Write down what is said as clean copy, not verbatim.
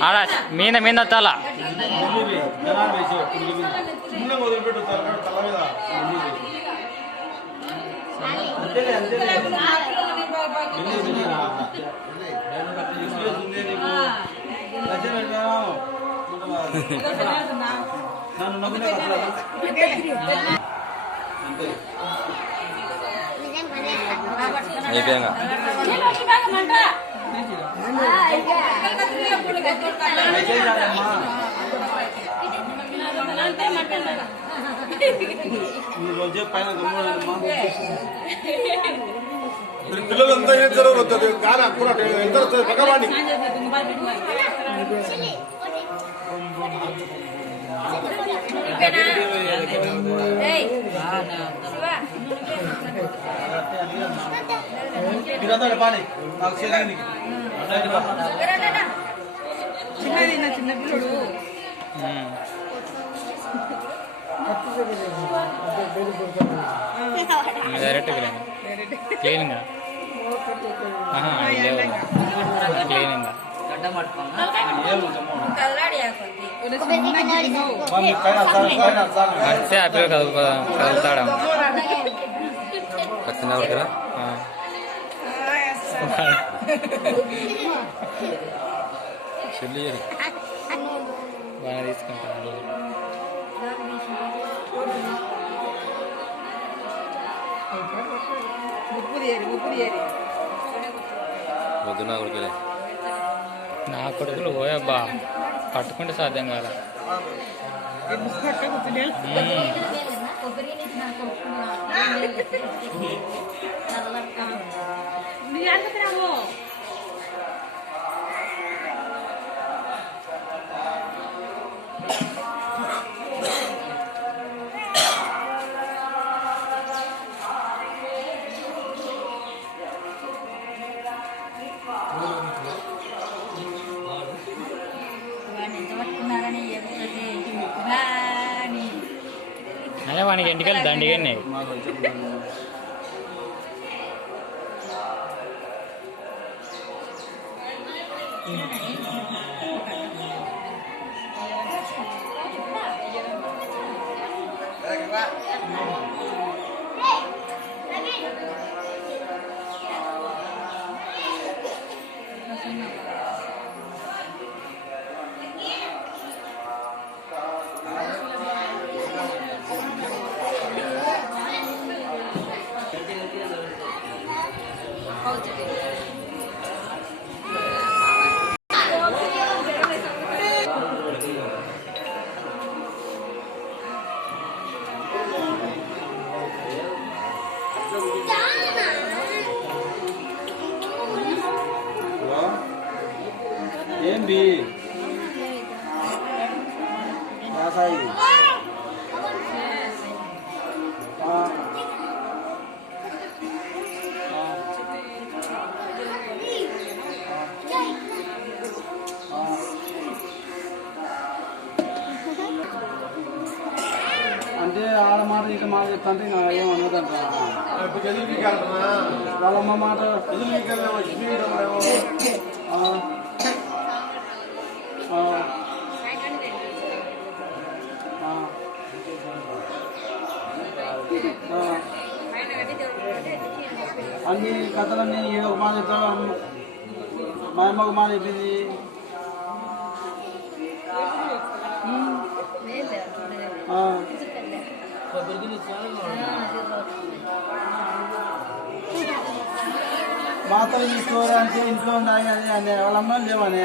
ఆడ మీద మీద తల అయిపోయాక పిల్లలంతా ఏం జరగదు కానీ అప్పుడు ఎంత వస్తుంది భగవాని పాని చిన్న పిల్లడు డైరెక్ట్ క్లీనింగ్ క్లీనింగ్ మర్చి హ్యాపీగా కదులుతాడా వచ్చిన దగ్గర చెల్లి బాగా తీసుకుంటాను వద్దు నా కొడుకులే నా కొడుకులు పోయబ్బా పట్టుకుంటే సాధ్యం కాదు అదే వానికి ఇంటికెళ్ళి దండిగానే ఏంటి అంటే ఆడ మాట ఇక మాట చెప్తాంటే ఏమన్నదంట వాళ్ళమ్మ మాట అన్ని కథలన్నీ ఏదో ఒక మాట చెప్తాడు మా అమ్మకు మాట చెప్పింది మాతలు తీసుకోవాలంటే ఇంట్లో ఉన్నాయి అని అనే వాళ్ళమ్మ లేవనే